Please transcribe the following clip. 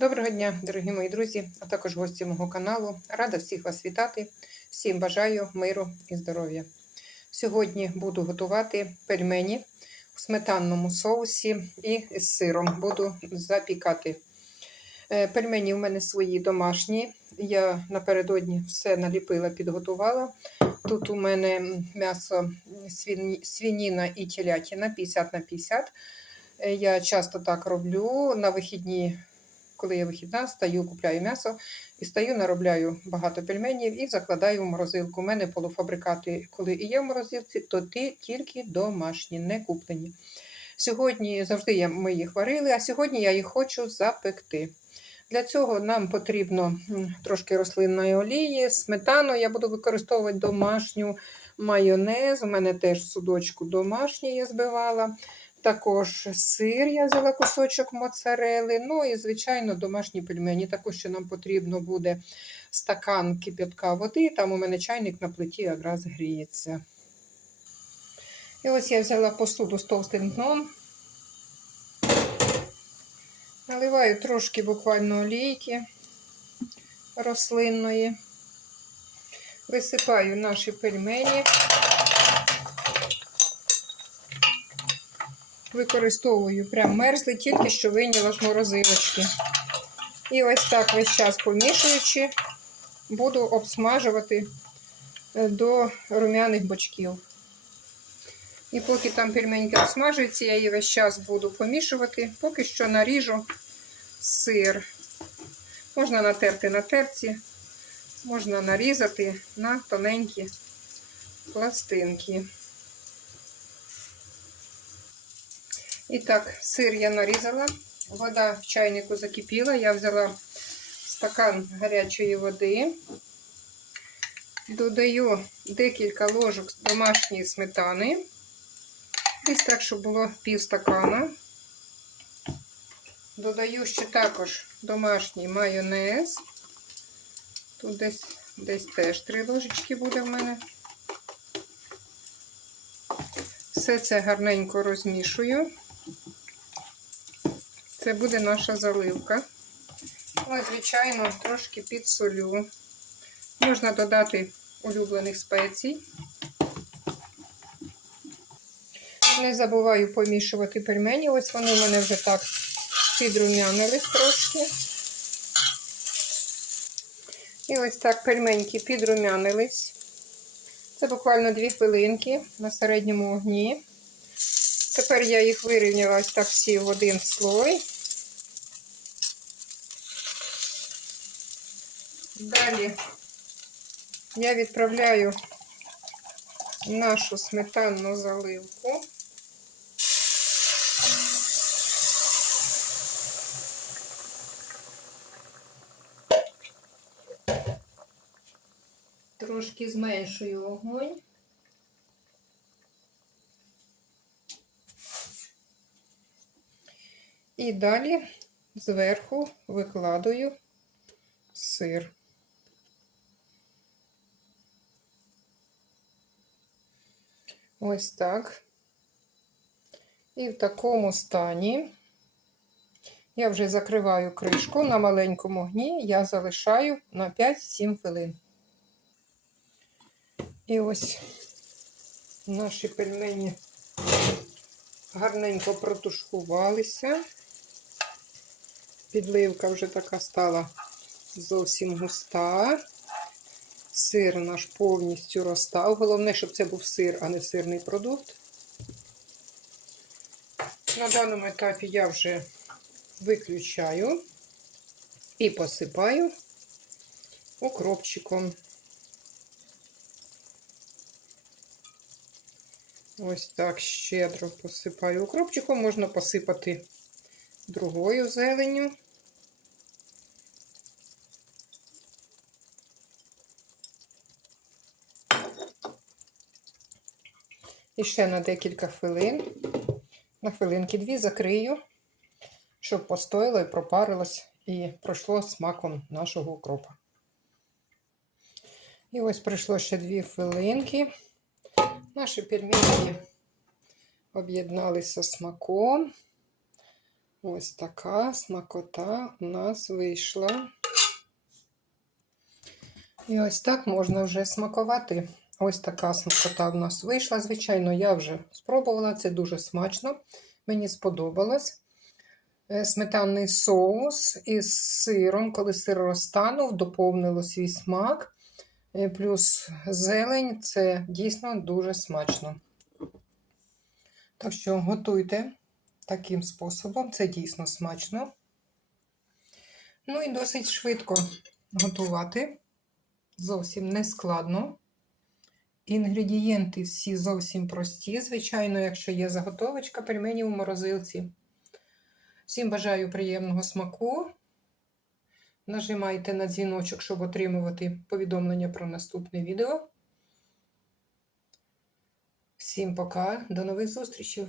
Доброго дня, дорогі мої друзі, а також гості мого каналу. Рада всіх вас вітати. Всім бажаю миру і здоров'я. Сьогодні буду готувати пельмені в сметанному соусі і з сиром. Буду запікати. Е, Пельмені в мене свої домашні. Я напередодні все наліпила, підготувала. Тут у мене м'ясо свині- свиніна і телятина 50 на 50. Е, Я часто так роблю на вихідні коли я вихідна, стаю, купляю м'ясо і стаю, наробляю багато пельменів і закладаю в морозилку. У мене полуфабрикати, коли і є в морозилці, то ті тільки домашні, не куплені. Сьогодні завжди я, ми їх варили, а сьогодні я їх хочу запекти. Для цього нам потрібно трошки рослинної олії, сметану. Я буду використовувати домашню майонез. У мене теж судочку домашній я збивала. Також сир я взяла кусочок моцарели. Ну і, звичайно, домашні пельмені. Також ще нам потрібно буде стакан кип'ятка води. Там у мене чайник на плиті якраз гріється. І ось я взяла посуду з товстим дном. Наливаю трошки буквально олійки рослинної. Висипаю наші пельмені. Використовую прям мерзли, тільки що вийняла з морозилочки. І ось так весь час помішуючи, буду обсмажувати е, до рум'яних бочків. І поки там пельменьки обсмажуються, я її весь час буду помішувати, поки що наріжу сир. Можна натерти на терці, можна нарізати на тоненькі пластинки. І так, сир я нарізала, вода в чайнику закипіла, я взяла стакан гарячої води, додаю декілька ложок домашньої сметани, десь так, щоб було пів стакана. Додаю ще також домашній майонез. Тут десь, десь теж три ложечки буде в мене. Все це гарненько розмішую. Це буде наша заливка. Ну, звичайно, трошки підсолю. Можна додати улюблених спецій. Не забуваю помішувати пельмені. Ось вони в мене вже так підрумянились трошки. І ось так пельменьки підрумянились. Це буквально 2 хвилинки на середньому вогні. Тепер я їх вирівняла ось так всі в один слой. Далі я відправляю нашу сметанну заливку. Трошки зменшую вогонь. І далі зверху викладаю сир. Ось так. І в такому стані я вже закриваю кришку на маленькому огні, я залишаю на 5-7 хвилин. І ось наші пельмені гарненько протушкувалися. Підливка вже така стала зовсім густа. Сир наш повністю розстав. Головне, щоб це був сир, а не сирний продукт. На даному етапі я вже виключаю і посипаю укропчиком. Ось так щедро посипаю укропчиком, можна посипати другою зеленню. І ще на декілька хвилин, на хвилинки дві закрию, щоб постояло і пропарилось, і пройшло смаком нашого укропа. І ось пройшло ще дві хвилинки. Наші пельмені об'єдналися смаком. Ось така смакота у нас вийшла. І ось так можна вже смакувати. Ось така смакота в нас вийшла. Звичайно, я вже спробувала, це дуже смачно. Мені сподобалось. Е, Сметанний соус із сиром, коли сир розтанув, доповнило свій смак. Е, Плюс зелень це дійсно дуже смачно. Так що готуйте таким способом, це дійсно смачно. Ну і досить швидко готувати. Зовсім не складно. Інгредієнти всі зовсім прості. Звичайно, якщо є заготовочка пельменів у морозилці. Всім бажаю приємного смаку. Нажимайте на дзвіночок, щоб отримувати повідомлення про наступне відео. Всім пока, до нових зустрічей!